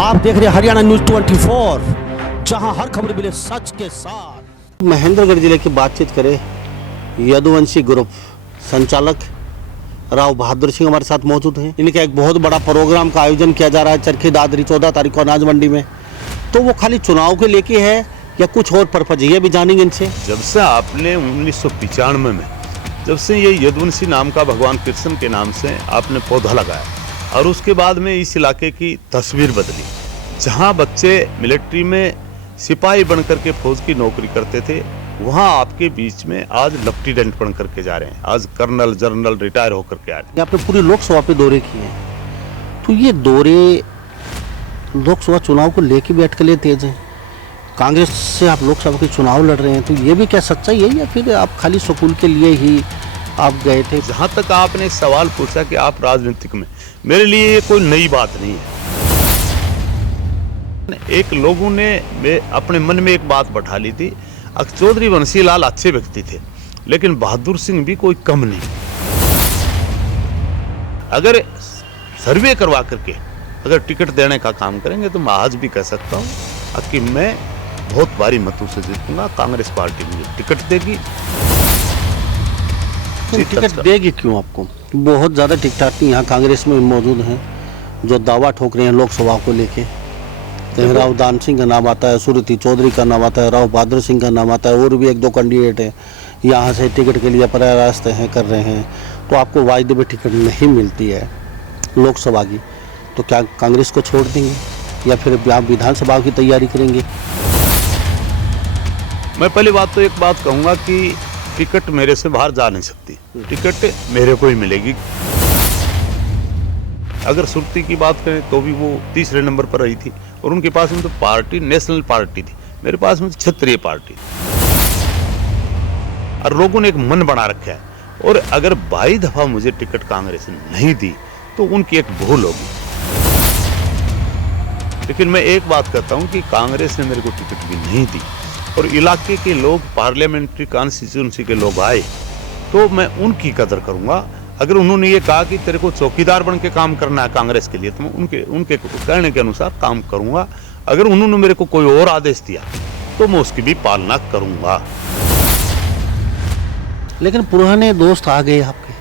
आप देख रहे हैं हरियाणा न्यूज 24, जहां हर खबर मिले सच के साथ। महेंद्रगढ़ जिले की बातचीत करें, यदुवंशी ग्रुप संचालक राव बहादुर सिंह हमारे साथ मौजूद हैं। इनका एक बहुत बड़ा प्रोग्राम का आयोजन किया जा रहा है चरखी दादरी 14 तारीख को अनाज मंडी में। तो वो खाली चुनाव के लेके है या कुछ और पर्पज है, ये भी जानेंगे इनसे। जब से आपने 1995 में जब से ये यदुवंशी नाम का भगवान कृष्ण के नाम से आपने पौधा लगाया और उसके बाद में इस इलाके की तस्वीर बदली। जहां बच्चे मिलिट्री में सिपाही बनकर के फौज की नौकरी करते थे, वहां आपके बीच में आज लेफ्टिनेंट बन करके जा रहे हैं, आज कर्नल जनरल रिटायर होकर के आ रहे हैं। आपने पूरी लोकसभा पे दौरे किए हैं, तो ये दौरे लोकसभा चुनाव को लेके भी अटकलें तेज हैं। कांग्रेस से आप लोकसभा के चुनाव लड़ रहे हैं, तो ये भी क्या सच्चाई है या फिर आप खाली स्कूल के लिए ही आप गए थे? जहां तक आपने सवाल पूछा कि आप राजनीतिक में, मेरे लिए ये कोई नई बात नहीं है। एक लोगों ने अपने मन में एक बात बैठा ली थी, चौधरी बंसी लाल अच्छे व्यक्ति थे, लेकिन बहादुर सिंह भी कोई कम नहीं। अगर सर्वे करवा करके अगर टिकट देने का काम करेंगे तो मैं आज भी कह सकता हूँ कि मैं बहुत भारी मतों से जीतूंगा। कांग्रेस पार्टी मुझे टिकट देगी। टिकट देगी क्यों आपको? बहुत ज़्यादा टिकटार्थी यहाँ कांग्रेस में मौजूद हैं जो दावा ठोक रहे हैं लोकसभा को लेके। राव दान सिंह का नाम आता है, सुरती चौधरी का नाम आता है, राव बहादुर सिंह का नाम आता है, और भी एक दो कैंडिडेट हैं यहाँ से टिकट के लिए प्रयास कर रहे हैं। तो आपको वायदे में टिकट नहीं मिलती है लोकसभा की, तो क्या कांग्रेस को छोड़ देंगे या फिर आप विधानसभा की तैयारी करेंगे? मैं पहली बात तो एक बात कहूँगा कि टिकट मेरे से बाहर जा नहीं सकती, टिकट मेरे को ही मिलेगी। अगर सुरती की बात करें तो भी वो तीसरे नंबर पर रही थी और उनके पास में तो पार्टी नेशनल पार्टी थी, मेरे पास में क्षेत्रीय पार्टी थी। और लोगों ने एक मन बना रखा है, और अगर 22 दफा मुझे टिकट कांग्रेस ने नहीं दी तो उनकी एक भूल होगी। लेकिन मैं एक बात कहता हूं कि कांग्रेस ने मेरे को टिकट भी नहीं दी और इलाके के लोग, पार्लियामेंट्री कॉन्स्टिट्यूंसी के लोग आए, तो मैं उनकी कदर करूंगा। अगर उन्होंने ये कहा कि तेरे को चौकीदार बन के काम करना है कांग्रेस के लिए, तो मैं उनके कहने के अनुसार काम करूंगा। अगर उन्होंने मेरे को कोई और आदेश दिया तो मैं उसकी भी पालना करूंगा। लेकिन पुराने दोस्त आ गए आपके,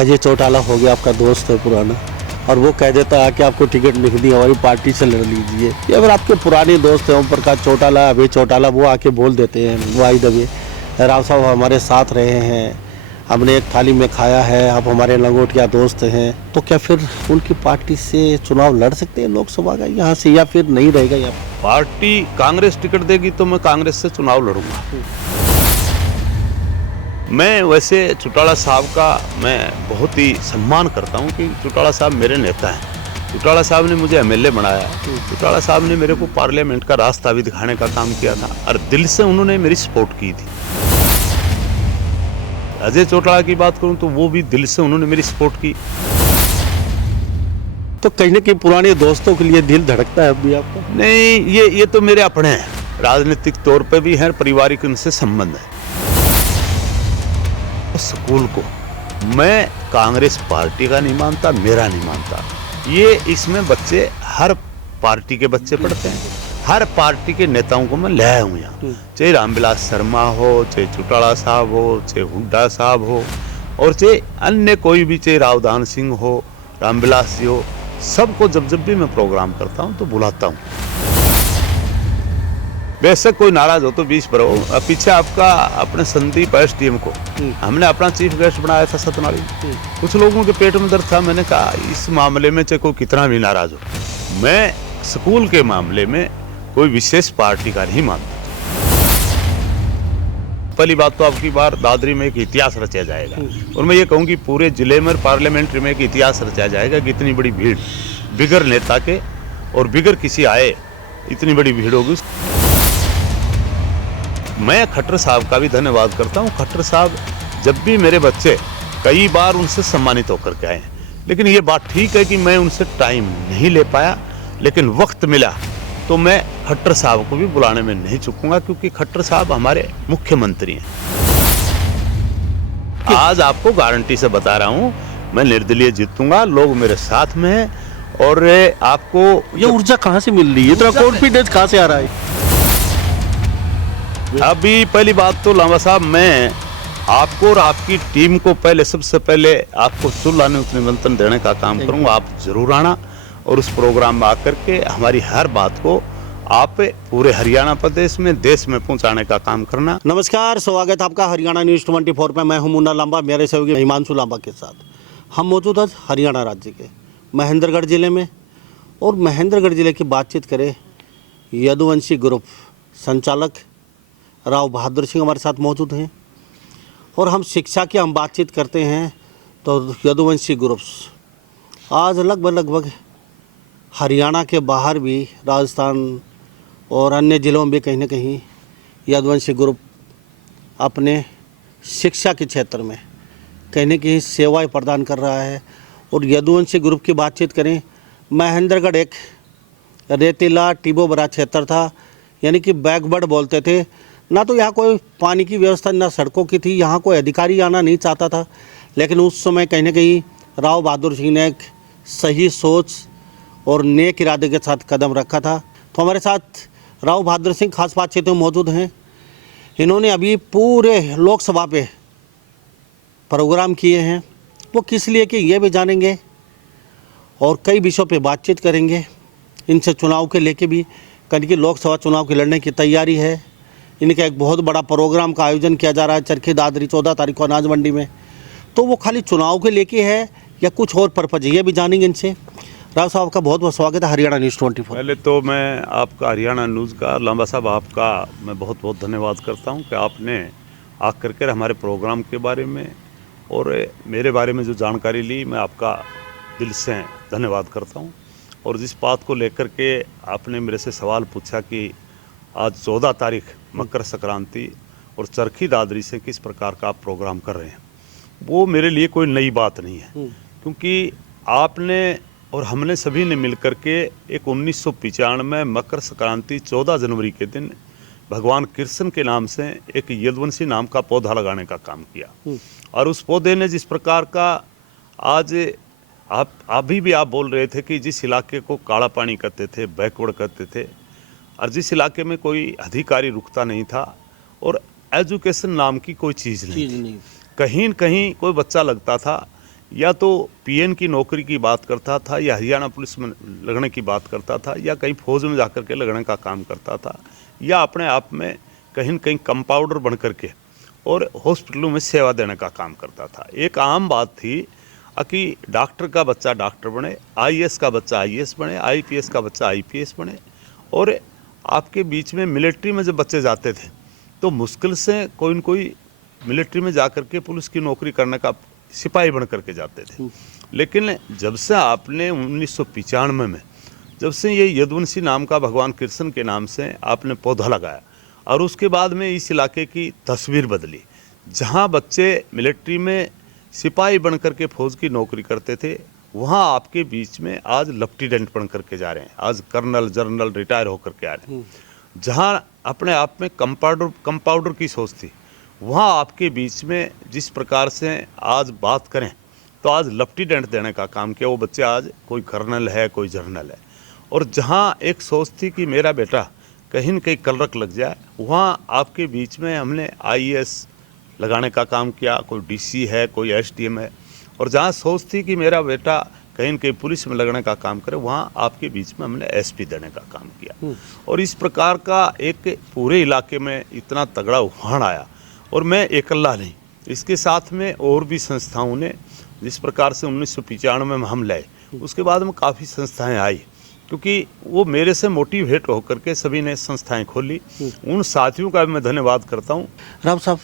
अजय चौटाला हो गया आपका दोस्त है पुराना, और वो कह देता है कि आपको टिकट लिख दी, हमारी पार्टी से लड़ लीजिए। या अगर आपके पुराने दोस्त हैं ओम प्रकाश चौटाला, अभय चौटाला, वो आके बोल देते हैं वाई दबे, राव साहब हमारे साथ रहे हैं, हमने एक थाली में खाया है, आप हमारे लंगोटिया दोस्त हैं, तो क्या फिर उनकी पार्टी से चुनाव लड़ सकते हैं लोकसभा का यहाँ से, या फिर नहीं रहेगा? या पार्टी कांग्रेस टिकट देगी तो मैं कांग्रेस से चुनाव लड़ूंगा। मैं वैसे चौटाला साहब का मैं बहुत ही सम्मान करता हूं कि चौटाला साहब मेरे नेता हैं। चौटाला साहब ने मुझे एमएलए बनाया, चौटाला साहब ने मेरे को पार्लियामेंट का रास्ता भी दिखाने का काम किया था और दिल से उन्होंने मेरी सपोर्ट की थी। अजय चौटाला की बात करूं तो वो भी दिल से उन्होंने मेरी सपोर्ट की। तो कहीं ना कहीं पुराने दोस्तों के लिए दिल धड़कता है अभी आपका? नहीं, ये तो मेरे अपने हैं, राजनीतिक तौर पे भी है, पारिवारिक उनसे संबंध है। स्कूल को मैं कांग्रेस पार्टी का नहीं मानता, मेरा नहीं मानता। ये इसमें बच्चे, हर पार्टी के बच्चे पढ़ते हैं, हर पार्टी के नेताओं को मैं ले आया हूँ यहाँ। चाहे रामविलास शर्मा हो, चाहे चौटाला साहब हो, चाहे हुड्डा साहब हो, और चाहे अन्य कोई भी, चाहे रावदान सिंह हो, रामविलास जी हो, सबको जब भी मैं प्रोग्राम करता हूँ तो बुलाता हूँ। वैसे कोई नाराज हो तो 20 पर हो। पीछे आपका अपने संदीप एसडीएम को हमने अपना चीफ गेस्ट बनाया था सतनाली। कुछ लोगों के पेट में दर्द था, मैंने कहा इस मामले में चाहे कोई कितना भी नाराज हो, मैं स्कूल के मामले में कोई विशेष पार्टी का नहीं मानता। पहली बात तो आपकी बार दादरी में एक इतिहास रचा जाएगा, और मैं ये कहूँ कि पूरे जिले में पार्लियामेंट्री में एक इतिहास रचा जाएगा कि इतनी बड़ी भीड़ बिगर नेता के और बिगर किसी आए इतनी बड़ी भीड़ होगी। मैं खट्टर साहब का भी धन्यवाद करता हूँ। खट्टर साहब जब भी मेरे बच्चे, कई बार उनसे सम्मानित होकर के आए हैं, लेकिन ये बात ठीक है कि मैं उनसे टाइम नहीं ले पाया, लेकिन वक्त मिला तो मैं खट्टर साहब को भी बुलाने में नहीं चूकूंगा, क्योंकि खट्टर साहब हमारे मुख्यमंत्री हैं। आज आपको गारंटी से बता रहा हूं, मैं निर्दलीय जीतूंगा, लोग मेरे साथ में हैं और आपको ये ऊर्जा कहाँ से मिल रही है, इतना कॉन्फिडेंस कहाँ से आ रहा है? अभी पहली बात तो लांबा साहब, मैं आपको और आपकी टीम को पहले सबसे पहले आपको सुलाने उतने निमंत्रण देने का काम करूंगा। आप जरूर आना और उस प्रोग्राम में आकर के हमारी हर बात को आप पूरे हरियाणा प्रदेश में, देश में पहुंचाने का काम करना। नमस्कार, स्वागत आपका हरियाणा न्यूज़ 24 पे। मैं हूं मुन्ना लांबा, मेरे सहयोगी हिमांशु लांबा के साथ हम मौजूद आज हरियाणा राज्य के महेंद्रगढ़ जिले में। और महेंद्रगढ़ जिले की बातचीत करें, यदुवंशी ग्रुप संचालक राव बहादुर सिंह हमारे साथ मौजूद हैं। और हम शिक्षा की हम बातचीत करते हैं तो यदुवंशी ग्रुप्स आज लगभग हरियाणा के बाहर भी, राजस्थान और अन्य ज़िलों में भी कहीं ना कहीं यदुवंशी ग्रुप अपने शिक्षा के क्षेत्र में कहीं ना कहीं सेवाएं प्रदान कर रहा है। और यदुवंशी ग्रुप की बातचीत करें, महेंद्रगढ़ एक रेतीला टिबो भरा क्षेत्र था, यानी कि बैकवर्ड बोलते थे। ना तो यहाँ कोई पानी की व्यवस्था, ना सड़कों की थी, यहाँ कोई अधिकारी आना नहीं चाहता था। लेकिन उस समय कहीं ना कहीं राव बहादुर सिंह ने एक सही सोच और नेक इरादे के साथ कदम रखा था। तो हमारे साथ राव बहादुर सिंह खास बातचीत में मौजूद हैं। इन्होंने अभी पूरे लोकसभा पे प्रोग्राम किए हैं, वो किस लिए कि ये भी जानेंगे और कई विषयों पे बातचीत करेंगे। इनसे चुनाव के लेके भी, कहीं कि लोकसभा चुनाव के लड़ने की तैयारी है। इनका एक बहुत बड़ा प्रोग्राम का आयोजन किया जा रहा है चरखी दादरी 14 तारीख को अनाज मंडी में। तो वो खाली चुनाव के लेके है या कुछ और पर्पज है, ये भी जानेंगे इनसे। राव साहब का बहुत बहुत स्वागत है हरियाणा न्यूज़ 24। पहले तो मैं आपका हरियाणा न्यूज़ का, लांबा साहब आपका मैं बहुत बहुत धन्यवाद करता हूं कि आपने आकर के हमारे प्रोग्राम के बारे में और मेरे बारे में जो जानकारी ली, मैं आपका दिल से धन्यवाद करता हूं। और जिस बात को लेकर के आपने मेरे से सवाल पूछा कि आज 14 तारीख मकर संक्रांति और चरखी दादरी से किस प्रकार का आप प्रोग्राम कर रहे हैं, वो मेरे लिए कोई नई बात नहीं है। क्योंकि आपने और हमने सभी ने मिलकर के एक 1995 में मकर संक्रांति 14 जनवरी के दिन भगवान कृष्ण के नाम से एक यदुवंशी नाम का पौधा लगाने का काम किया। और उस पौधे ने जिस प्रकार का आज आप अभी भी आप बोल रहे थे कि जिस इलाके को काला पानी कहते थे, बैकवर्ड कहते थे, और जिस इलाके में कोई अधिकारी रुकता नहीं था और एजुकेशन नाम की कोई चीज़ नहीं थी। कहीं न कहीं कोई बच्चा लगता था, या तो पीएन की नौकरी की बात करता था, या हरियाणा पुलिस में लगने की बात करता था, या कहीं फौज में जाकर के लगने का काम करता था, या अपने आप में कहीं न कहीं कंपाउंडर बन करके और हॉस्पिटलों में सेवा देने का काम करता था। एक आम बात थी कि डॉक्टर का बच्चा डॉक्टर बने, आईएएस का बच्चा आईएएस बने, आईपीएस का बच्चा आईपीएस बने। और आपके बीच में मिलिट्री में जब बच्चे जाते थे तो मुश्किल से कोई न कोई मिलिट्री में जाकर के पुलिस की नौकरी करने का सिपाही बन करके जाते थे। लेकिन जब से आपने 1995 में जब से ये यदुवंशी नाम का भगवान कृष्ण के नाम से आपने पौधा लगाया, और उसके बाद में इस इलाके की तस्वीर बदली। जहाँ बच्चे मिलिट्री में सिपाही बन करके फौज की नौकरी करते थे, वहाँ आपके बीच में आज लेफ्टिनेंट बन करके जा रहे हैं, आज कर्नल जनरल रिटायर होकर के आ रहे हैं। जहाँ अपने आप में कंपाउंडर की सोच थी, वहाँ आपके बीच में जिस प्रकार से आज बात करें तो आज लेफ्टिनेंट देने का काम किया। वो बच्चे आज कोई कर्नल है, कोई जनरल है। और जहाँ एक सोच थी कि मेरा बेटा कहीं न कहीं कलरक लग जाए, वहाँ आपके बीच में हमने आईएएस लगाने का काम किया, कोई डीसी है, कोई एसडीएम है। और जहाँ सोच थी कि मेरा बेटा कहीं न कहीं पुलिस में लगने का काम करे, वहाँ आपके बीच में हमने एसपी देने का काम किया। और इस प्रकार का एक पूरे इलाके में इतना तगड़ा उफान आया। और मैं अकेला नहीं, इसके साथ में और भी संस्थाओं ने, जिस प्रकार से 1995 में हम लाए, उसके बाद में काफ़ी संस्थाएं आई, क्योंकि वो मेरे से मोटिवेट होकर के सभी ने संस्थाएं खोली। उन साथियों का भी मैं धन्यवाद करता हूँ। राव साहब,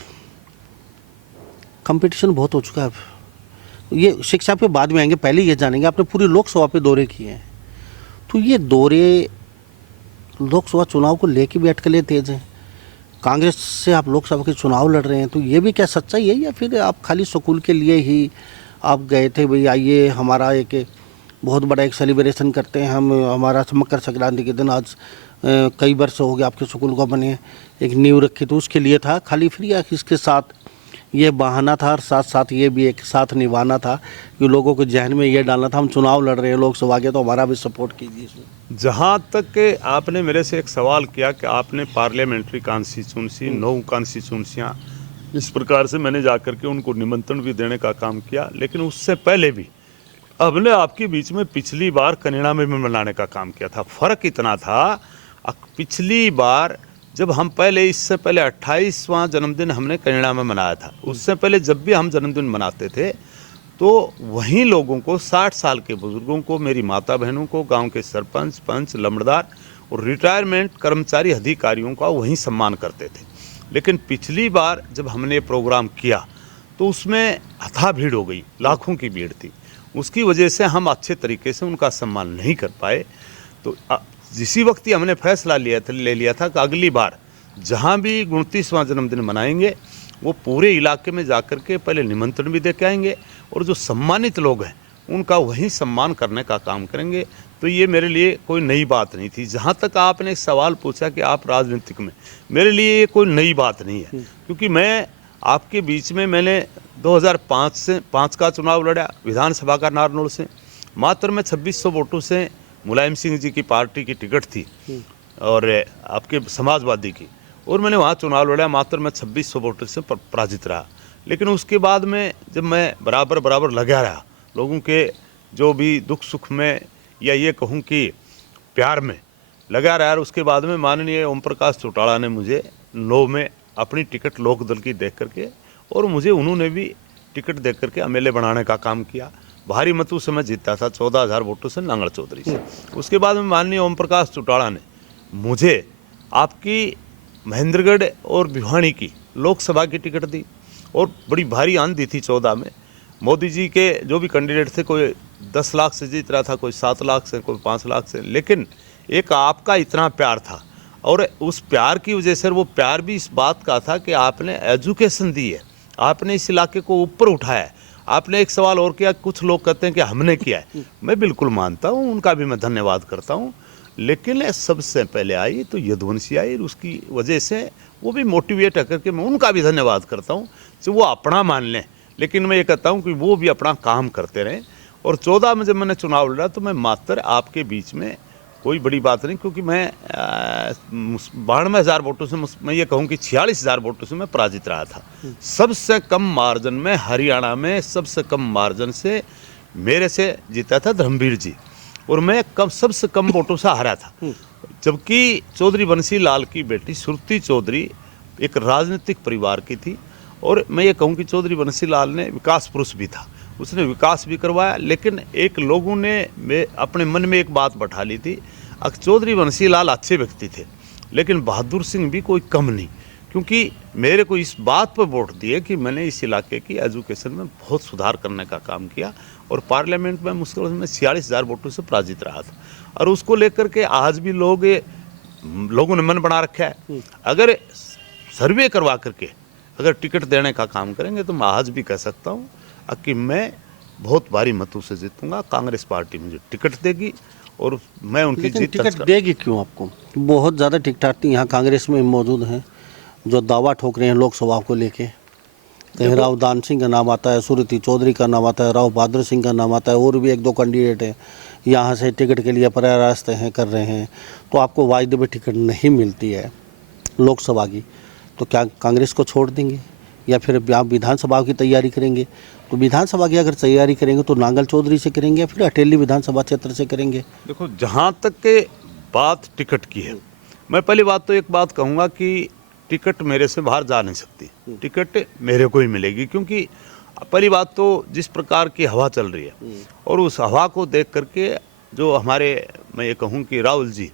कंपटीशन बहुत हो चुका है, ये शिक्षा पे बाद में आएंगे, पहले ये जानेंगे आपने पूरी लोकसभा पे दौरे किए हैं, तो ये दौरे लोकसभा चुनाव को लेके भी अटकलें तेज हैं। कांग्रेस से आप लोकसभा के चुनाव लड़ रहे हैं, तो ये भी क्या सच्चाई है, या फिर आप खाली स्कूल के लिए ही आप गए थे, भाई आइए हमारा एक बहुत बड़ा एक सेलिब्रेशन करते हैं हम, हमारा मकर संक्रांति के दिन आज कई वर्ष हो गए आपके स्कूल को बने, एक नींव रखी, तो उसके लिए था खाली, फिर या इसके साथ ये बहाना था और साथ साथ ये भी एक साथ निभाना था कि लोगों को जहन में ये डालना था हम चुनाव लड़ रहे हैं लोकसभा के, तो हमारा भी सपोर्ट कीजिए इसमें। जहाँ तक कि आपने मेरे से एक सवाल किया कि आपने पार्लियामेंट्री कॉन्स्टिट्यूंसी 9 कॉन्स्टिट्यूंसियाँ इस प्रकार से मैंने जाकर के उनको निमंत्रण भी देने का काम किया, लेकिन उससे पहले भी हमने आपके बीच में पिछली बार कनेडा में भी मनाने का काम किया था। फ़र्क इतना था, पिछली बार जब हम पहले, इससे पहले 28वां जन्मदिन हमने कनेडा में मनाया था, उससे पहले जब भी हम जन्मदिन मनाते थे तो वहीं लोगों को, 60 साल के बुजुर्गों को, मेरी माता बहनों को, गांव के सरपंच, पंच, लम्बड़दार और रिटायरमेंट कर्मचारी अधिकारियों का वहीं सम्मान करते थे। लेकिन पिछली बार जब हमने प्रोग्राम किया तो उसमें अथाह भीड़ हो गई, लाखों की भीड़ थी। उसकी वजह से हम अच्छे तरीके से उनका सम्मान नहीं कर पाए। तो इसी वक्त ही हमने फैसला ले लिया था कि अगली बार जहाँ भी 29वां जन्मदिन मनाएंगे वो पूरे इलाके में जाकर के पहले निमंत्रण भी दे के आएंगे और जो सम्मानित लोग हैं उनका वहीं सम्मान करने का काम करेंगे। तो ये मेरे लिए कोई नई बात नहीं थी। जहाँ तक आपने सवाल पूछा कि आप राजनीतिक में, मेरे लिए ये कोई नई बात नहीं है, क्योंकि मैं आपके बीच में मैंने 2005 का चुनाव लड़ा विधानसभा का नारनौल से, मात्र में 2600 वोटों से मुलायम सिंह जी की पार्टी की टिकट थी और आपके समाजवादी की, और मैंने वहाँ चुनाव लड़ा, मात्र मैं 2600 वोटों से पराजित रहा। लेकिन उसके बाद में जब मैं बराबर लगा रहा लोगों के जो भी दुख सुख में, या ये कहूँ कि प्यार में लगा रहा, उसके बाद में माननीय ओम प्रकाश चौटाला ने मुझे 9 में अपनी टिकट लोकदल की देख करके, और मुझे उन्होंने भी टिकट देख करके एमएलए बनाने का काम किया। भारी मतों से मैं जीता था, 14,000 वोटों से नांगड़ चौधरी से। उसके बाद में माननीय ओम प्रकाश चौटाला ने मुझे आपकी महेंद्रगढ़ और भिवानी की लोकसभा की टिकट दी, और बड़ी भारी आंधी थी 14 में। मोदी जी के जो भी कैंडिडेट थे, कोई 10 लाख से जीत रहा था, कोई 7 लाख से, कोई 5 लाख से, लेकिन एक आपका इतना प्यार था, और उस प्यार की वजह से, वो प्यार भी इस बात का था कि आपने एजुकेशन दी है, आपने इस इलाके को ऊपर उठाया है। आपने एक सवाल और किया, कुछ लोग कहते हैं कि हमने किया है, मैं बिल्कुल मानता हूँ, उनका भी मैं धन्यवाद करता हूँ। लेकिन सबसे पहले आई तो यदुवंशी आई, उसकी वजह से वो भी मोटिवेट है करके मैं उनका भी धन्यवाद करता हूँ कि वो अपना मान लें। लेकिन मैं ये कहता हूँ कि वो भी अपना काम करते रहें। और 14 में जब मैंने चुनाव लड़ा तो मैं मात्र आपके बीच में, कोई बड़ी बात नहीं, क्योंकि मैं 92,000 वोटों से, मैं ये कहूँ कि 46,000 वोटों से मैं पराजित रहा था। सबसे कम मार्जिन में हरियाणा में सबसे कम मार्जिन से मेरे से जीता था धर्मवीर जी, और मैं सबसे कम वोटों से हारा था। जबकि चौधरी बंसी लाल की बेटी सुरती चौधरी एक राजनीतिक परिवार की थी, और मैं ये कहूँ कि चौधरी बंसी लाल ने विकास पुरुष भी था, उसने विकास भी करवाया। लेकिन एक लोगों ने अपने मन में एक बात बैठा ली थी, चौधरी बंसी लाल अच्छे व्यक्ति थे, लेकिन बहादुर सिंह भी कोई कम नहीं, क्योंकि मेरे को इस बात पर वोट दिए कि मैंने इस इलाके की एजुकेशन में बहुत सुधार करने का काम किया, और पार्लियामेंट में मुश्किल में 46,000 वोटों से पराजित रहा था। और उसको लेकर के आज भी लोगों ने मन बना रखा है। अगर सर्वे करवा करके अगर टिकट देने का काम करेंगे तो मैं आज भी कह सकता हूँ कि मैं बहुत भारी मतों से जीतूंगा, कांग्रेस पार्टी मुझे टिकट देगी और मैं उनकी जीत टिकट देगी क्यों आपको? बहुत ज़्यादा टिकट यहाँ कांग्रेस में मौजूद हैं जो दावा ठोक रहे हैं लोकसभा को लेके। कहीं राव दान सिंह का नाम आता है, सुरती चौधरी का नाम आता है, राव बहादुर सिंह का नाम आता है, और भी 1-2 कैंडिडेट हैं यहाँ से टिकट के लिए प्रयास कर रहे हैं। तो आपको वायदे में टिकट नहीं मिलती है लोकसभा की, तो क्या कांग्रेस को छोड़ देंगे या फिर आप विधानसभा की तैयारी करेंगे? तो विधानसभा की अगर तैयारी करेंगे तो नांगल चौधरी से करेंगे या फिर अटेली विधानसभा क्षेत्र से करेंगे? देखो, जहाँ तक के बात टिकट की है, मैं पहली बात तो एक बात कहूँगा कि टिकट मेरे से बाहर जा नहीं सकती, टिकट मेरे को ही मिलेगी। क्योंकि पहली बात तो जिस प्रकार की हवा चल रही है, और उस हवा को देख करके जो हमारे, मैं ये कहूँ कि राहुल जी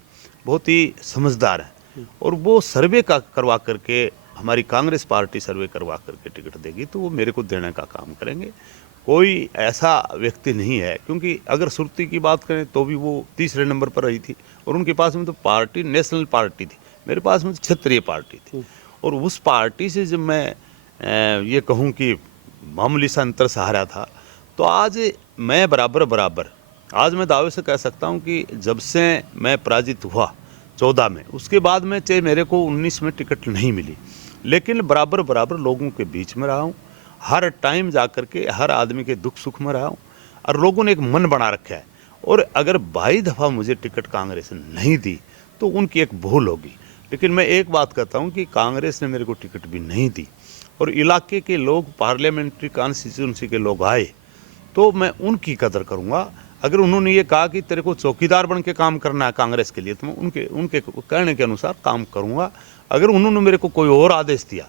बहुत ही समझदार हैं, और वो सर्वे का करवा करके, हमारी कांग्रेस पार्टी सर्वे करवा करके टिकट देगी, तो वो मेरे को देने का काम करेंगे। कोई ऐसा व्यक्ति नहीं है, क्योंकि अगर सुरती की बात करें तो भी वो 3रे नंबर पर रही थी, और उनके पास में तो पार्टी नेशनल पार्टी थी, मेरे पास में क्षेत्रीय पार्टी थी। और उस पार्टी से जब मैं ये कहूँ कि मामूली सा अंतर से हारा था, तो आज मैं बराबर आज मैं दावे से कह सकता हूँ कि जब से मैं पराजित हुआ 14 में, उसके बाद में चाहे मेरे को 19 में टिकट नहीं मिली, लेकिन बराबर लोगों के बीच में रहा हूँ। हर टाइम जा कर के हर आदमी के दुख सुख में रहा हूँ और लोगों ने एक मन बना रखा है। और अगर 22 दफ़ा मुझे टिकट कांग्रेस ने नहीं दी तो उनकी एक भूल होगी। लेकिन मैं एक बात कहता हूँ कि कांग्रेस ने मेरे को टिकट भी नहीं दी और इलाके के लोग, पार्लियामेंट्री कॉन्स्टिट्यूंसी के लोग आए तो मैं उनकी कदर करूँगा। अगर उन्होंने ये कहा कि तेरे को चौकीदार बन के काम करना है कांग्रेस के लिए, तो मैं उनके कहने के अनुसार काम करूँगा। अगर उन्होंने मेरे को कोई और आदेश दिया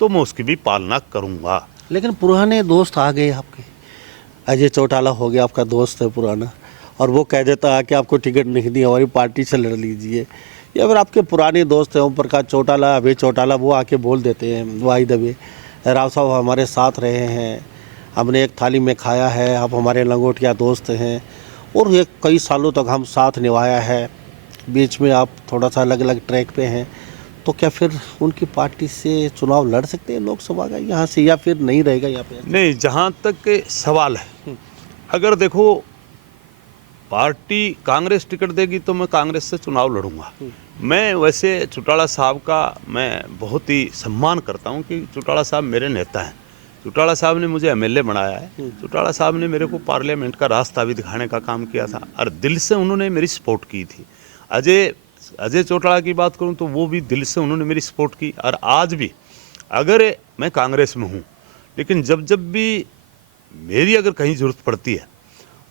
तो मैं उसकी भी पालना करूँगा। लेकिन पुराने दोस्त आ गए आपके, अजय चौटाला हो गया आपका दोस्त है पुराना, और वो कह देता है कि आपको टिकट नहीं दी, हमारी पार्टी से लड़ लीजिए। या फिर आपके पुराने दोस्त हैं ओम प्रकाश चौटाला, अभय चौटाला, वो आके बोल देते हैं वाई दबे, राव साहब हमारे साथ रहे हैं, हमने एक थाली में खाया है, आप हमारे लंगोटिया दोस्त हैं और ये कई सालों तक हम साथ निभाया है, बीच में आप थोड़ा सा अलग अलग ट्रैक पे हैं, तो क्या फिर उनकी पार्टी से चुनाव लड़ सकते हैं लोकसभा का यहाँ से, या फिर नहीं रहेगा यहाँ पे? नहीं, जहाँ तक के सवाल है, अगर देखो पार्टी कांग्रेस टिकट देगी तो मैं कांग्रेस से चुनाव लड़ूंगा। मैं वैसे चौटाला साहब का मैं बहुत ही सम्मान करता हूं कि चौटाला साहब मेरे नेता हैं। चौटाला साहब ने मुझे एमएलए बनाया है। चौटाला साहब ने मेरे को पार्लियामेंट का रास्ता भी दिखाने का काम किया था और दिल से उन्होंने मेरी सपोर्ट की थी। अजय चौटाला की बात करूं तो वो भी दिल से उन्होंने मेरी सपोर्ट की। और आज भी अगर मैं कांग्रेस में हूं, लेकिन जब भी मेरी अगर कहीं ज़रूरत पड़ती है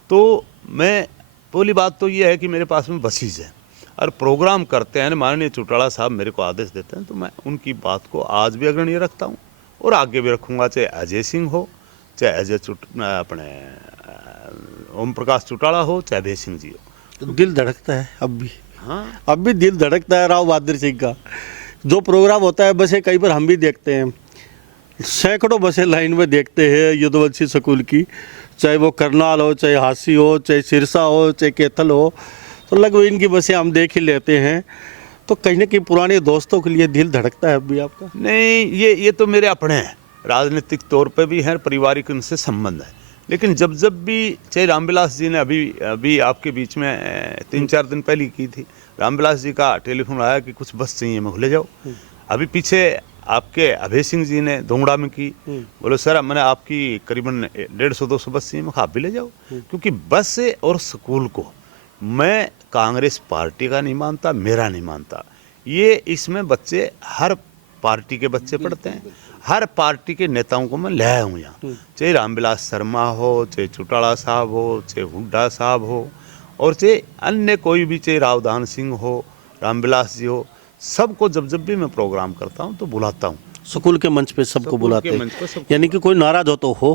तो मैं, पहली बात तो ये है कि मेरे पास में बसीज है और प्रोग्राम करते हैं, माननीय चौटाला साहब मेरे को आदेश देते हैं तो मैं उनकी बात को आज भी अग्रणीय रखता हूँ और आगे भी रखूँगा। चाहे अजय सिंह हो, चाहे अपने ओम प्रकाश चौटाला हो, चाहे अभय सिंह जी हो। दिल धड़कता है अब भी? हाँ, अब भी दिल धड़कता है राव बहादुर सिंह का। जो प्रोग्राम होता है बसें कई बार हम भी देखते हैं, सैकड़ों बसें लाइन में देखते हैं युद्धवंशी स्कूल की, चाहे वो करनाल हो, चाहे हांसी हो, चाहे सिरसा हो, चाहे कैथल हो, तो लगभग इनकी बसें हम देख ही लेते हैं। तो कहीं ना कहीं पुराने दोस्तों के लिए दिल धड़कता है अभी आपका? नहीं, ये तो मेरे अपने हैं, राजनीतिक तौर पे भी हैं, पारिवारिक उनसे संबंध है। लेकिन जब भी, चाहे रामविलास जी ने अभी आपके बीच में 3-4 दिन पहले की थी, रामविलास जी का टेलीफोन आया कि कुछ बस चाहिए, मैं ले जाओ। अभी पीछे आपके अभय सिंह जी ने दोंगड़ा में की, बोले सर मैंने आपकी करीबन 150-200 बस चाहिए, मैं आप भी ले जाओ। क्योंकि बस और स्कूल को मैं कांग्रेस पार्टी का नहीं मानता, मेरा नहीं मानता। ये इसमें बच्चे हर पार्टी के बच्चे पढ़ते हैं, हर पार्टी के नेताओं को मैं ले आया हूँ यहाँ। चाहे रामविलास शर्मा हो, चाहे चौटाला साहब हो, चाहे हुड्डा साहब हो, और चाहे अन्य कोई भी, चाहे रावधान सिंह हो, रामविलास जी हो, सबको जब भी मैं प्रोग्राम करता हूँ तो बुलाता हूँ। स्कूल के मंच पे सबको बुलाते मंच पे हैं, सबको यानी कि कोई नाराज हो तो हो,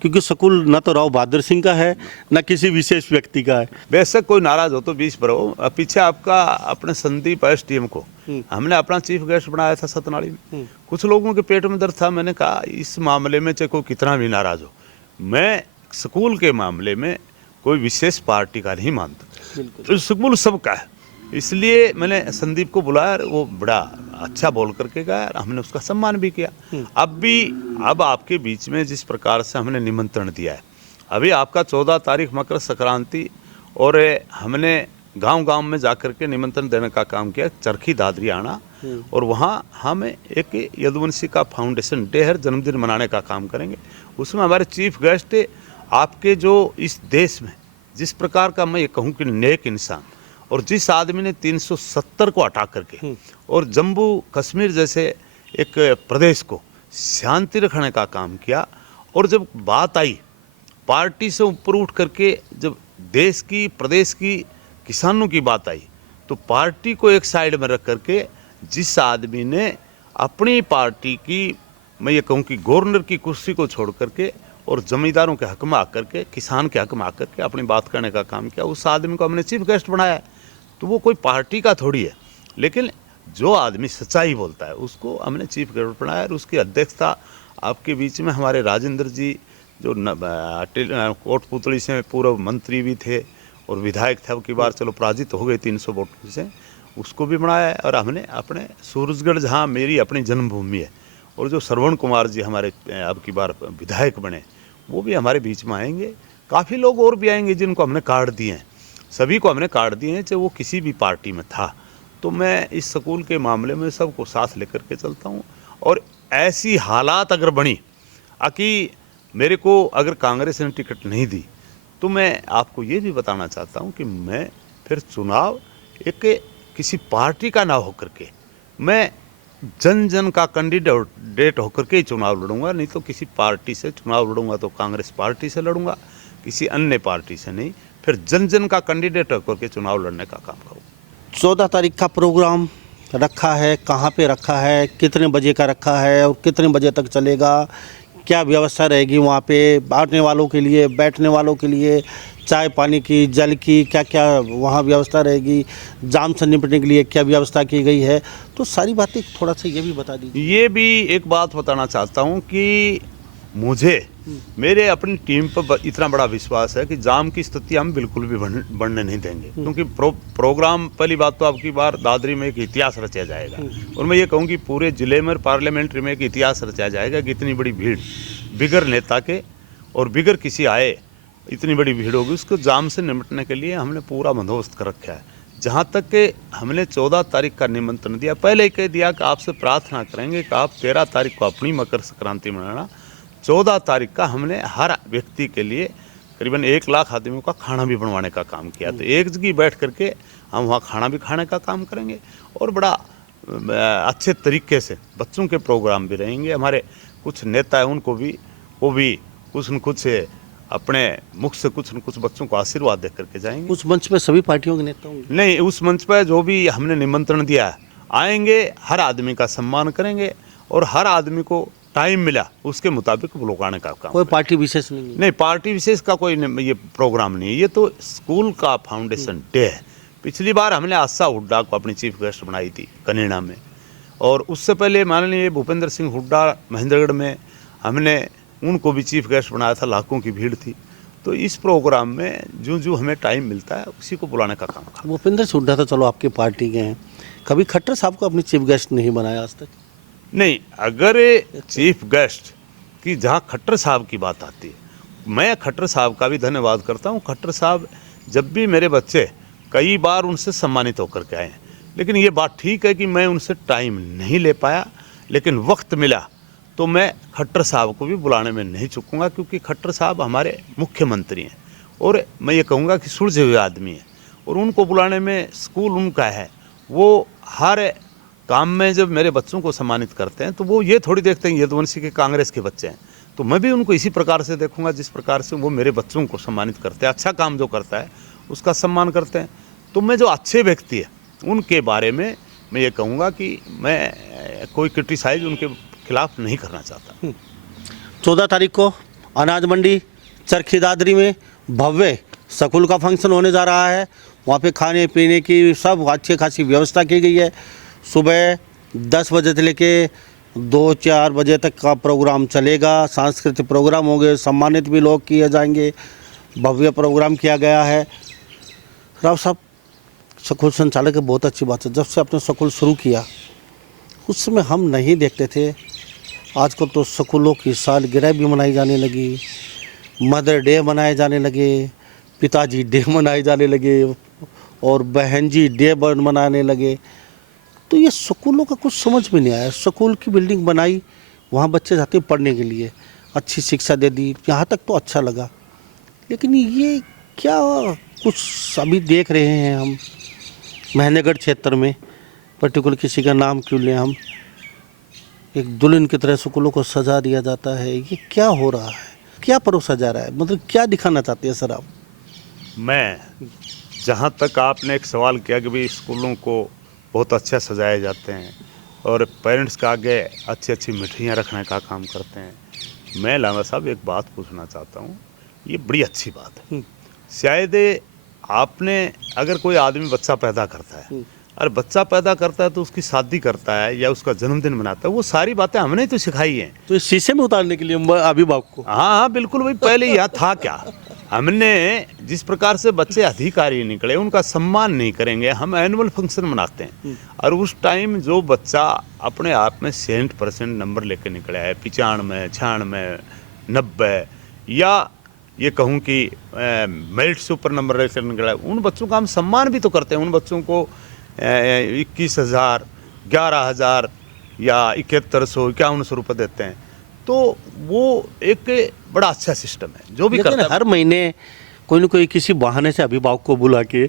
क्योंकि स्कूल न तो राव बहादुर सिंह का है न किसी विशेष व्यक्ति का है। बेशक कोई नाराज हो तो 20 पर हो। पीछे आपका अपने संदीप एसडीएम को हमने अपना चीफ गेस्ट बनाया था सतनाड़ी में। कुछ लोगों के पेट में दर्द था, मैंने कहा इस मामले में चाहे कोई कितना भी नाराज हो, मैं स्कूल के मामले में कोई विशेष पार्टी का नहीं मानता, तो स्कूल सबका है। इसलिए मैंने संदीप को बुलाया, वो बड़ा अच्छा बोल करके गया, हमने उसका सम्मान भी किया। अब आपके बीच में जिस प्रकार से हमने निमंत्रण दिया है, अभी आपका 14 तारीख मकर संक्रांति, और हमने गांव-गांव में जाकर के निमंत्रण देने का काम किया, चरखी दादरी आना, और वहाँ हम एक यदुवंशी का फाउंडेशन डे है, जन्मदिन मनाने का काम करेंगे। उसमें हमारे चीफ गेस्ट आपके जो इस देश में जिस प्रकार का, मैं ये कहूँ कि नेक इंसान, और जिस आदमी ने 370 को हटा करके और जम्मू कश्मीर जैसे एक प्रदेश को शांति रखने का काम किया, और जब बात आई पार्टी से ऊपर उठ करके, जब देश की, प्रदेश की, किसानों की बात आई, तो पार्टी को एक साइड में रख करके जिस आदमी ने अपनी पार्टी की, मैं ये कहूँ कि गवर्नर की कुर्सी को छोड़ करके और जमींदारों के हक में आकर के, किसान के हक में आकर के अपनी बात करने का काम किया, उस आदमी को हमने चीफ गेस्ट बनाया है। तो वो कोई पार्टी का थोड़ी है, लेकिन जो आदमी सच्चाई बोलता है उसको हमने चीफ गेस्ट बनाया। और उसकी अध्यक्षता आपके बीच में हमारे राजेंद्र जी, जो कोटपुतली से पूर्व मंत्री भी थे और विधायक थे, अब की बार चलो पराजित हो गए 300 वोटों से, उसको भी बनाया है। और हमने अपने सूरजगढ़, जहाँ मेरी अपनी जन्मभूमि है, और जो श्रवण कुमार जी हमारे अब की बार विधायक बने, वो भी हमारे बीच में आएंगे। काफ़ी लोग और भी आएंगे जिनको हमने कार्ड दिए हैं, सभी को हमने कार्ड दिए हैं, चाहे वो किसी भी पार्टी में था। तो मैं इस स्कूल के मामले में सबको साथ लेकर के चलता हूँ। और ऐसी हालात अगर बनी, कि मेरे को अगर कांग्रेस ने टिकट नहीं दी तो मैं आपको ये भी बताना चाहता हूँ कि मैं फिर चुनाव एक किसी पार्टी का ना होकर के मैं जन जन का कैंडिडेट होकर के ही चुनाव लड़ूंगा, नहीं तो किसी पार्टी से चुनाव लड़ूंगा तो कांग्रेस पार्टी से लड़ूंगा, किसी अन्य पार्टी से नहीं। फिर जन जन का कैंडिडेट होकर के चुनाव लड़ने का काम करूँगा। 14 तारीख का प्रोग्राम रखा है, कहाँ पे रखा है, कितने बजे का रखा है और कितने बजे तक चलेगा, क्या व्यवस्था रहेगी वहाँ पे बैठने वालों के लिए, बैठने वालों के लिए, चाय पानी की, जल की, क्या क्या वहाँ व्यवस्था रहेगी, जाम से निपटने के लिए क्या व्यवस्था की गई है, तो सारी बातें थोड़ा सा ये भी बता दीजिए। ये भी एक बात बताना चाहता हूँ कि मुझे मेरे अपनी टीम पर इतना बड़ा विश्वास है कि जाम की स्थिति हम बिल्कुल भी बढ़ने नहीं देंगे, क्योंकि प्रोग्राम पहली बात तो आपकी बार दादरी में एक इतिहास रचा जाएगा और मैं ये कहूँ कि पूरे जिले में पार्लियामेंट्री में एक इतिहास रचा जाएगा कि इतनी बड़ी भीड़ बिगर नेता के और बिगर किसी आए इतनी बड़ी भीड़ होगी। उसको जाम से निपटने के लिए हमने पूरा बंदोबस्त कर रखा है। जहाँ तक कि हमने 14 तारीख का निमंत्रण दिया, पहले ही कह दिया कि आपसे प्रार्थना करेंगे कि आप 13 तारीख को अपनी मकर संक्रांति मनाना। 14 तारीख का हमने हर व्यक्ति के लिए करीबन 1 लाख आदमियों का खाना भी बनवाने का काम किया। तो एक जगह बैठ करके हम वहाँ खाना भी खाने का काम करेंगे और बड़ा अच्छे तरीके से बच्चों के प्रोग्राम भी रहेंगे। हमारे कुछ नेता हैं उनको भी वो भी कुछ न कुछ अपने मुख से कुछ न कुछ बच्चों को आशीर्वाद दे करके जाएंगे। उस मंच पे सभी पार्टियों के नेता होंगे? नहीं, उस मंच पर जो भी हमने निमंत्रण दिया है आएंगे, हर आदमी का सम्मान करेंगे और हर आदमी को टाइम मिला उसके मुताबिक बुलाने का काम। कोई पार्टी विशेष नहीं है? नहीं, पार्टी विशेष का कोई ये प्रोग्राम नहीं है। ये तो स्कूल का फाउंडेशन डे है। पिछली बार हमने आशा हुड्डा को अपनी चीफ गेस्ट बनाई थी कनेडा में, और उससे पहले माननीय भूपेंद्र सिंह हुड्डा महेंद्रगढ़ में हमने उनको भी चीफ गेस्ट बनाया था, लाखों की भीड़ थी। तो इस प्रोग्राम में जो जो हमें टाइम मिलता है उसी को बुलाने का काम करता। भूपेंद्र सिंह हुड्डा तो चलो आपके पार्टी के हैं, कभी खट्टर साहब को अपनी चीफ गेस्ट नहीं बनाया आज तक? नहीं, अगर चीफ गेस्ट की जहाँ खट्टर साहब की बात आती है, मैं खट्टर साहब का भी धन्यवाद करता हूँ। खट्टर साहब जब भी मेरे बच्चे कई बार उनसे सम्मानित होकर के आए हैं, लेकिन ये बात ठीक है कि मैं उनसे टाइम नहीं ले पाया, लेकिन वक्त मिला तो मैं खट्टर साहब को भी बुलाने में नहीं चूकूंगा, क्योंकि खट्टर साहब हमारे मुख्यमंत्री हैं और मैं ये कहूँगा कि सुलझे हुए आदमी हैं और उनको बुलाने में स्कूल उनका है। वो हर काम में जब मेरे बच्चों को सम्मानित करते हैं तो वो ये थोड़ी देखते हैं यदुवंशी के कांग्रेस के बच्चे हैं, तो मैं भी उनको इसी प्रकार से देखूंगा जिस प्रकार से वो मेरे बच्चों को सम्मानित करते हैं। अच्छा काम जो करता है उसका सम्मान करते हैं। तो मैं जो अच्छे व्यक्ति हैं उनके बारे में मैं ये कहूँगा कि मैं कोई क्रिटिसाइज उनके खिलाफ नहीं करना चाहता। 14 तारीख को अनाज मंडी चरखी दादरी में भव्य स्कूल का फंक्शन होने जा रहा है। वहाँ पे खाने पीने की सब अच्छी खासी व्यवस्था की गई है। सुबह 10 बजे से लेके 2-4 बजे तक का प्रोग्राम चलेगा। सांस्कृतिक प्रोग्राम होंगे, सम्मानित भी लोग किए जाएंगे। भव्य प्रोग्राम किया गया है। राव साहब, स्कूल संचालक है, बहुत अच्छी बात है। जब से आपने स्कूल शुरू किया उस समय हम नहीं देखते थे, आजकल तो स्कूलों की सालगिरह भी मनाई जाने लगी, मदर डे मनाए जाने लगे, पिताजी डे मनाए जाने लगे और बहन जी डे मनाने लगे। तो ये स्कूलों का कुछ समझ में नहीं आया। स्कूल की बिल्डिंग बनाई, वहाँ बच्चे जाते पढ़ने के लिए, अच्छी शिक्षा दे दी, यहाँ तक तो अच्छा लगा। लेकिन ये क्या कुछ अभी देख रहे हैं हम महेंद्रगढ़ क्षेत्र में, पर्टिकुलर किसी का नाम क्यों लें हम, एक दुल्हन की तरह स्कूलों को सजा दिया जाता है। ये क्या हो रहा है, क्या परोसा जा रहा है, मतलब क्या दिखाना चाहते हैं सर आप? मैं जहाँ तक आपने एक सवाल किया कि भाई स्कूलों को बहुत अच्छा सजाए जाते हैं और पेरेंट्स का आगे अच्छी अच्छी मिठाइयाँ रखने का काम करते हैं, मैं लामा साहब एक बात पूछना चाहता हूँ। ये बड़ी अच्छी बात है। शायद आपने अगर कोई आदमी बच्चा पैदा करता है और बच्चा पैदा करता है तो उसकी शादी करता है या उसका जन्मदिन मनाता है, वो सारी बातें हमने तो सिखाई हैं। तो इस शीशे में उतारने के लिए अभिभावक को? हाँ हाँ बिल्कुल। भाई पहले यह था क्या, हमने जिस प्रकार से बच्चे अधिकारी निकले उनका सम्मान नहीं करेंगे। हम एनुअल फंक्शन मनाते हैं और उस टाइम जो बच्चा अपने आप में 100% नंबर लेके निकला है, 95, 96, 90 या ये कहूँ कि मेरिट से ऊपर नंबर लेकर निकला है, उन बच्चों का हम सम्मान भी तो करते हैं। उन बच्चों को 21,000, 11,000 या 7100, 5100 रुपये देते हैं। तो वो एक बड़ा अच्छा सिस्टम है जो भी लेकिन करता है। हर महीने कोई न कोई किसी बहाने से अभिभावक को बुला के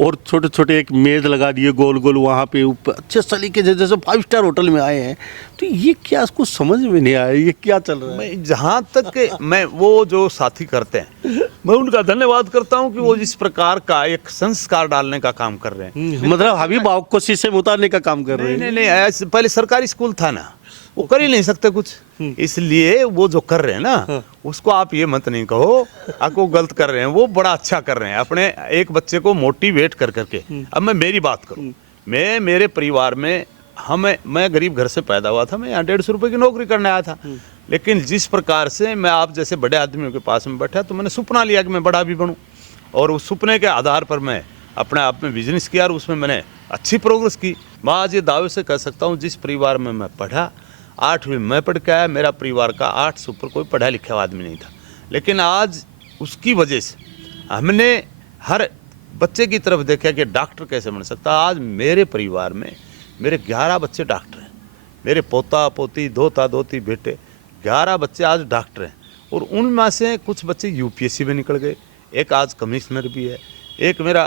और छोटे छोटे एक मेज लगा दिए गोल गोल वहाँ पे ऊपर अच्छे सलीके से, जैसे 5 स्टार होटल में आए हैं। तो ये क्या, उसको समझ में नहीं आया ये क्या चल रहा है। मैं जहाँ तक मैं वो जो साथी करते हैं मैं उनका धन्यवाद करता हूँ कि वो इस प्रकार का एक संस्कार डालने का काम कर रहे हैं। मतलब अभिभावक को शीशे में उतारने का काम कर रहे नहीं हैं। नहीं नहीं, ऐसे पहले सरकारी स्कूल था ना, वो कर ही नहीं सकते कुछ, इसलिए वो जो कर रहे हैं ना उसको आप ये मत नहीं कहो आपको गलत कर रहे हैं, वो बड़ा अच्छा कर रहे हैं अपने एक बच्चे को मोटिवेट कर करके। अब मैं मेरी बात करूं, मैं मेरे परिवार में मैं गरीब घर से पैदा हुआ था, मैं यहाँ 150 रुपये की नौकरी करने आया था, लेकिन जिस प्रकार से मैं आप जैसे बड़े आदमियों के पास में बैठा तो मैंने सपना लिया कि मैं बड़ा भी बनूं, और उस सपने के आधार पर मैं अपने आप में बिजनेस किया और उसमें मैंने अच्छी प्रोग्रेस की। मैं आज ये दावे से कह सकता हूँ जिस परिवार में मैं पढ़ा 8वीं मैं पढ़ के आया, मेरा परिवार का 8 से ऊपर कोई पढ़ा लिखा हुआ आदमी नहीं था, लेकिन आज उसकी वजह से हमने हर बच्चे की तरफ देखा कि डॉक्टर कैसे बन सकता। आज मेरे परिवार में मेरे 11 बच्चे डॉक्टर हैं, मेरे पोता पोती दोता दोती बेटे 11 बच्चे आज डॉक्टर हैं, और उनमें से कुछ बच्चे यूपीएससी में निकल गए, एक आज कमिश्नर भी है, एक मेरा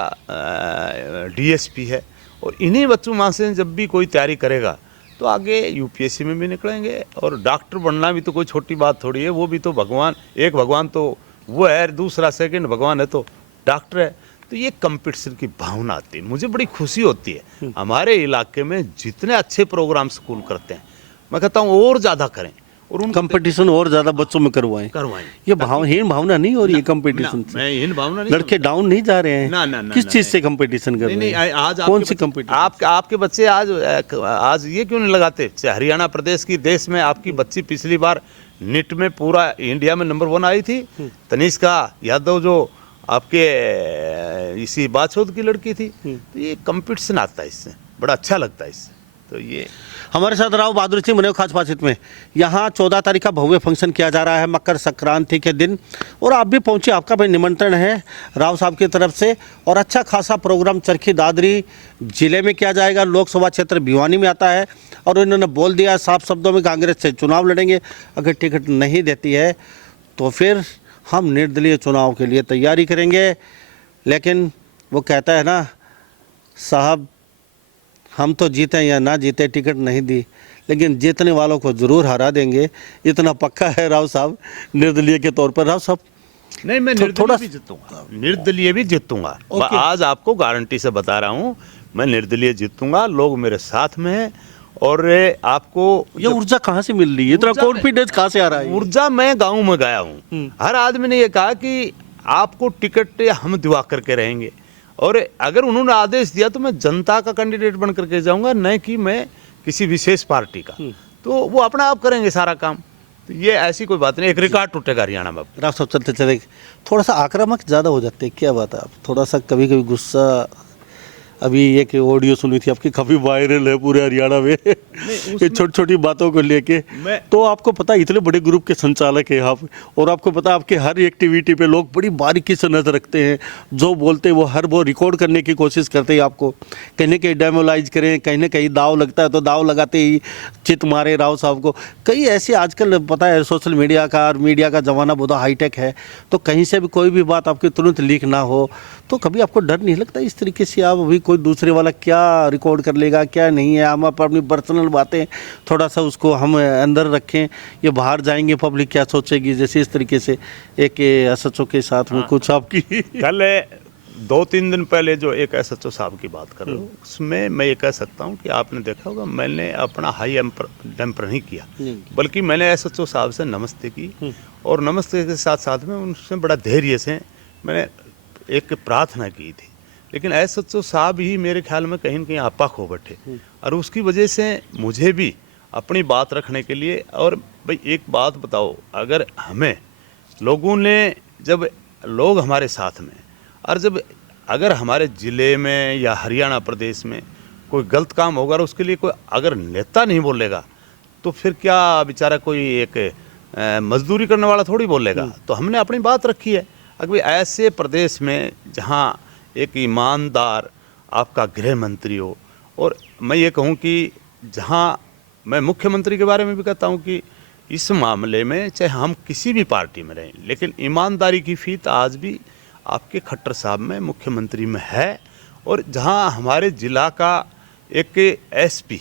डीएसपी है, और इन्हीं बच्चों में से जब भी कोई तैयारी करेगा तो आगे यूपीएससी में भी निकलेंगे। और डॉक्टर बनना भी तो कोई छोटी बात थोड़ी है, वो भी तो भगवान, एक भगवान तो वो है, दूसरा सेकंड भगवान है तो डॉक्टर है। तो ये कंपटीशन की भावना आती है, मुझे बड़ी खुशी होती है। हमारे इलाके में जितने अच्छे प्रोग्राम स्कूल करते हैं मैं कहता हूँ और ज़्यादा करें और उन कंपटीशन और ज्यादा बच्चों में करवाएं। ये हीन भावना नहीं हो रही है कंपटीशन से। मैं हीन भावना नहीं, लड़के डाउन नहीं जा रहे हैं। ना, किस चीज से कंपटीशन कर रहे हैं? आज कौन सी कंपटीशन? आपके बच्चे आज ये क्यों नहीं लगाते? हरियाणा प्रदेश की देश में आपकी बच्ची पिछली बार नीट में पूरा इंडिया में नंबर 1 आई थी, तनिष्का यादव जो आपके इसी बाछोद की लड़की थी। तो ये कंपटीशन आता है, इससे बड़ा अच्छा लगता है इससे। तो ये हमारे साथ राव बहादुर सिंह बने खास बातचीत में। यहाँ 14 तारीख का भव्य फंक्शन किया जा रहा है मकर संक्रांति के दिन, और आप भी पहुँचे, आपका भी निमंत्रण है राव साहब की तरफ से। और अच्छा खासा प्रोग्राम चरखी दादरी जिले में किया जाएगा, लोकसभा क्षेत्र भिवानी में आता है, और इन्होंने बोल दिया साफ शब्दों में कांग्रेस से चुनाव लड़ेंगे, अगर टिकट नहीं देती है तो फिर हम निर्दलीय चुनाव के लिए तैयारी करेंगे। लेकिन वो कहता है ना साहब, हम तो जीते या ना जीते टिकट नहीं दी, लेकिन जीतने वालों को ज़रूर हरा देंगे, इतना पक्का है राव साहब निर्दलीय के तौर पर। राव साहब नहीं, मैं निर्दलीय भी जीतूंगा, निर्दलीय भी जीतूंगा। आज आपको गारंटी से बता रहा हूँ मैं निर्दलीय जीतूंगा, लोग मेरे साथ में हैं। और आपको ये ऊर्जा कहाँ से मिल रही है, इतना कॉन्फिडेंस कहाँ से आ रहा है? ऊर्जा मैं गाँव में गया हूँ, हर आदमी ने ये कहा कि आपको टिकट हम दिवा करके रहेंगे, और अगर उन्होंने आदेश दिया तो मैं जनता का कैंडिडेट बन करके जाऊंगा, न कि मैं किसी विशेष पार्टी का। तो वो अपना आप करेंगे सारा काम, तो ये ऐसी कोई बात नहीं, एक रिकॉर्ड टूटेगा हरियाणा में। राव साहब चलते चले थोड़ा सा आक्रामक ज़्यादा हो जाते हैं, क्या बात है? आप थोड़ा सा कभी कभी गुस्सा, अभी एक ऑडियो सुनी थी आपकी, काफ़ी वायरल है पूरे हरियाणा में, ये छोटी छोटी बातों को लेके। तो आपको पता है इतने बड़े ग्रुप के संचालक हैं आप, और आपको पता है आपके हर एक्टिविटी पे लोग बड़ी बारीकी से नज़र रखते हैं, जो बोलते हैं वो रिकॉर्ड करने की कोशिश करते हैं, आपको कहीं ना कहीं डेमोलाइज करें, कहीं ना कहीं दाव लगता है तो दाव लगाते ही चित मारे राव साहब को। कई ऐसे आजकल पता है सोशल मीडिया का और मीडिया का ज़माना बहुत हाईटेक है, तो कहीं से भी कोई भी बात आपकी तुरंत लीक ना हो, तो कभी आपको डर नहीं लगता इस तरीके से आप अभी कोई दूसरे वाला क्या रिकॉर्ड कर लेगा क्या नहीं है? हम अपनी पर्सनल बातें थोड़ा सा उसको हम अंदर रखें, ये बाहर जाएंगे पब्लिक क्या सोचेगी, जैसे इस तरीके से एक एसएचओ के साथ में कुछ आपकी कल 2-3 दिन पहले जो एक एसएचओ साहब की बात कर रहे हो, उसमें मैं ये कह सकता हूँ कि आपने देखा होगा मैंने अपना हाई डैम्पर नहीं किया, बल्कि मैंने एसएचओ साहब से नमस्ते की, और नमस्ते के साथ साथ में उनसे बड़ा धैर्य से मैंने एक प्रार्थना की थी। लेकिन एसएचओ साहब ही मेरे ख्याल में कहीं न कहीं आपा खो बैठे, और उसकी वजह से मुझे भी अपनी बात रखने के लिए। और भाई एक बात बताओ, अगर हमें लोगों ने, जब लोग हमारे साथ में, और जब अगर हमारे ज़िले में या हरियाणा प्रदेश में कोई गलत काम होगा और उसके लिए कोई अगर नेता नहीं बोलेगा, तो फिर क्या बेचारा कोई एक मजदूरी करने वाला थोड़ी बोलेगा। तो हमने अपनी बात रखी है। अगर ऐसे प्रदेश में जहाँ एक ईमानदार आपका गृह मंत्री हो, और मैं ये कहूँ कि जहाँ मैं मुख्यमंत्री के बारे में भी कहता हूँ कि इस मामले में चाहे हम किसी भी पार्टी में रहें, लेकिन ईमानदारी की फीत आज भी आपके खट्टर साहब में, मुख्यमंत्री में है। और जहां हमारे ज़िला का एक एसपी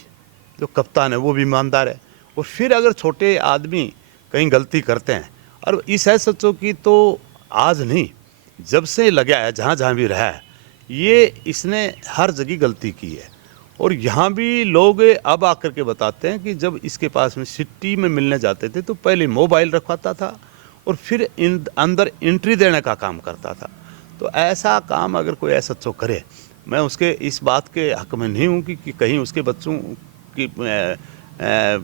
जो कप्तान है वो भी ईमानदार है। और फिर अगर छोटे आदमी कहीं गलती करते हैं, और इस एसएचओ की तो आज नहीं, जब से लगा है, जहाँ जहाँ भी रहा है, ये इसने हर जगह गलती की है। और यहाँ भी लोग अब आकर के बताते हैं कि जब इसके पास में सिटी में मिलने जाते थे तो पहले मोबाइल रखवाता था और फिर अंदर एंट्री देने का काम करता था। तो ऐसा काम अगर कोई एसएचओ करे, मैं उसके इस बात के हक में नहीं हूँ कि कहीं उसके बच्चों की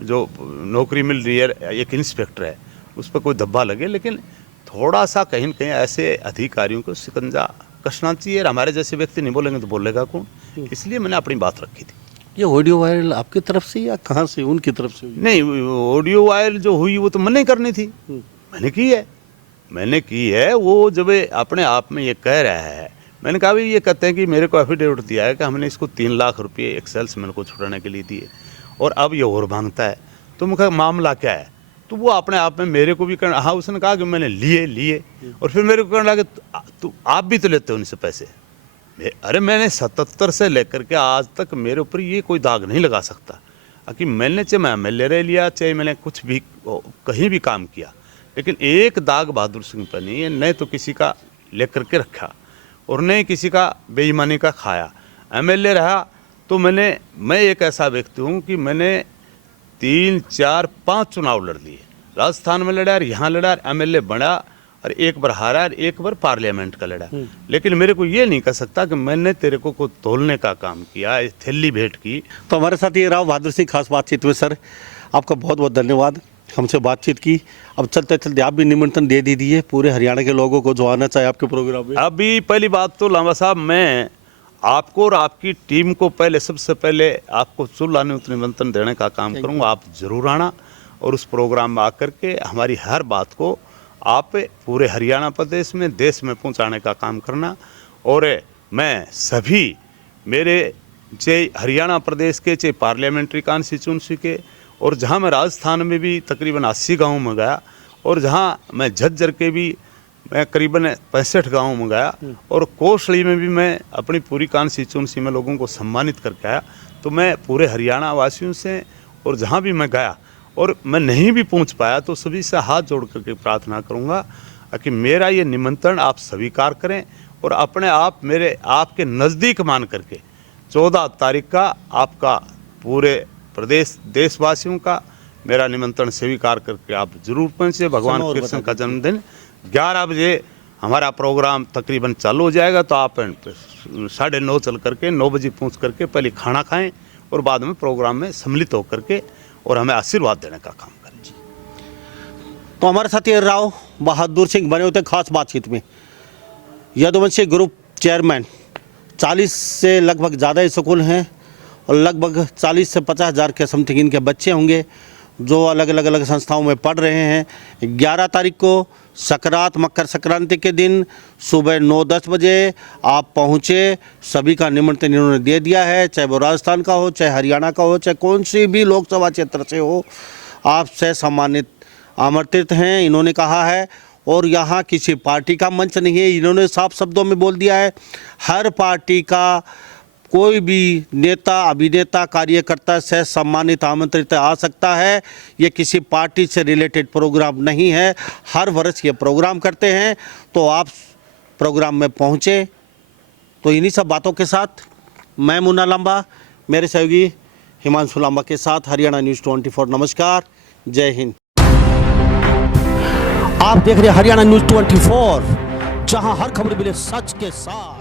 जो नौकरी मिल रही है, एक इंस्पेक्टर है, उस पर कोई धब्बा लगे, लेकिन थोड़ा सा कहीं न कहीं ऐसे अधिकारियों को शिकंजा कसना चाहिए। हमारे जैसे व्यक्ति नहीं बोलेंगे तो बोलेगा कौन? इसलिए मैंने अपनी बात रखी थी। ये ऑडियो वायरल आपकी तरफ से या कहाँ से, उनकी तरफ से हुई? नहीं, ऑडियो वायरल जो हुई वो तो मैंने करनी थी, मैंने की है। वो जब अपने आप में ये कह रहा है, मैंने कहा भाई ये कहते हैं कि मेरे को एफिडेविट दिया है कि हमने इसको 3 लाख रुपये एक सेल्समैन को छुड़ाने के लिए दिए, और अब ये और मांगता है। तो मैं कहा मामला क्या है? तो वो अपने आप में मेरे को भी करना, हाँ उसने कहा कि मैंने लिए और फिर मेरे को कहने लगा तो आप भी तो लेते हो उनसे पैसे। अरे मैंने 77 से लेकर के आज तक मेरे ऊपर ये कोई दाग नहीं लगा सकता कि मैंने, चाहे मैं MLA रह लिया, चाहे मैंने कुछ भी कहीं भी काम किया, लेकिन एक दाग बहादुर सिंह पर नहीं है। न तो किसी का लेकर के रखा और न किसी का बेईमानी का खाया। MLA रहा तो मैं एक ऐसा व्यक्ति हूँ कि मैंने 3, 4, 5 चुनाव लड़ लिए। राजस्थान में लड़ा, यहाँ लड़ा, MLA बना, और एक बार हारा, और एक बार पार्लियामेंट का लड़ा। लेकिन मेरे को ये नहीं कह सकता कि मैंने तेरे को तोलने का काम किया, थैली भेंट की। तो हमारे साथ ये राव बहादुर सिंह खास बातचीत में। सर आपका बहुत बहुत धन्यवाद, हमसे बातचीत की। अब चलते चलते आप भी निमंत्रण दे दीजिए पूरे हरियाणा के लोगों को जो आना चाहे आपके प्रोग्राम में। अभी पहली बात तो लांबा साहब, मैं आपको और आपकी टीम को पहले, सबसे पहले आपको चुल्लाने उतने निमंत्रण देने का काम करूँगा। आप जरूर आना और उस प्रोग्राम में आकर के हमारी हर बात को आप पूरे हरियाणा प्रदेश में, देश में पहुंचाने का काम करना। और मैं सभी मेरे चाहे हरियाणा प्रदेश के, चाहे पार्लियामेंट्री कॉन्स्टिट्यूंसी के, और जहां मैं राजस्थान में भी तकरीबन 80 गाँव में गया, और जहां मैं झज्जर के भी मैं करीबन 65 गाँव में गया, और कोसली में भी मैं अपनी पूरी कॉन्स्टिट्यूंसी में लोगों को सम्मानित करके आया। तो मैं पूरे हरियाणा वासियों से, और जहाँ भी मैं गया और मैं नहीं भी पहुँच पाया, तो सभी से हाथ जोड़ करके प्रार्थना करूँगा कि मेरा ये निमंत्रण आप स्वीकार करें, और अपने आप मेरे आपके नज़दीक मान करके 14 तारीख का आपका पूरे प्रदेश देशवासियों का मेरा निमंत्रण स्वीकार करके आप जरूर पहुँचे। भगवान कृष्ण का जन्मदिन 11 बजे हमारा प्रोग्राम तकरीबन चालू हो जाएगा। तो आप 9:30 चल करके 9 बजे पहुँच करके पहले खाना खाएं और बाद में प्रोग्राम में सम्मिलित होकर के और हमें आशीर्वाद देने का काम करें। तो हमारे साथ ये राव बहादुर सिंह बने होते खास बातचीत में। यदुवंशी ग्रुप चेयरमैन, 40 से लगभग ज़्यादा स्कूल हैं और लगभग 40 से 50 हज़ार के समथिंग इनके बच्चे होंगे जो अलग अलग संस्थाओं में पढ़ रहे हैं। 11 तारीख को सकरात, मकर संक्रांति के दिन सुबह 9-10 बजे आप पहुँचे। सभी का निमंत्रण इन्होंने दे दिया है, चाहे वो राजस्थान का हो, चाहे हरियाणा का हो, चाहे कौन सी भी लोकसभा क्षेत्र से हो, आपसे सम्मानित आमंत्रित हैं इन्होंने कहा है। और यहाँ किसी पार्टी का मंच नहीं है, इन्होंने साफ शब्दों में बोल दिया है। हर पार्टी का कोई भी नेता, अभिनेता, कार्यकर्ता से सम्मानित आमंत्रित आ सकता है। ये किसी पार्टी से रिलेटेड प्रोग्राम नहीं है, हर वर्ष ये प्रोग्राम करते हैं। तो आप प्रोग्राम में पहुँचे। तो इन्हीं सब बातों के साथ मैं मुन्ना लांबा, मेरे सहयोगी हिमांशु लांबा के साथ हरियाणा न्यूज़ 24। नमस्कार, जय हिंद। आप देख रहे हैं हरियाणा न्यूज़ 24, जहां हर खबर मिले सच के साथ।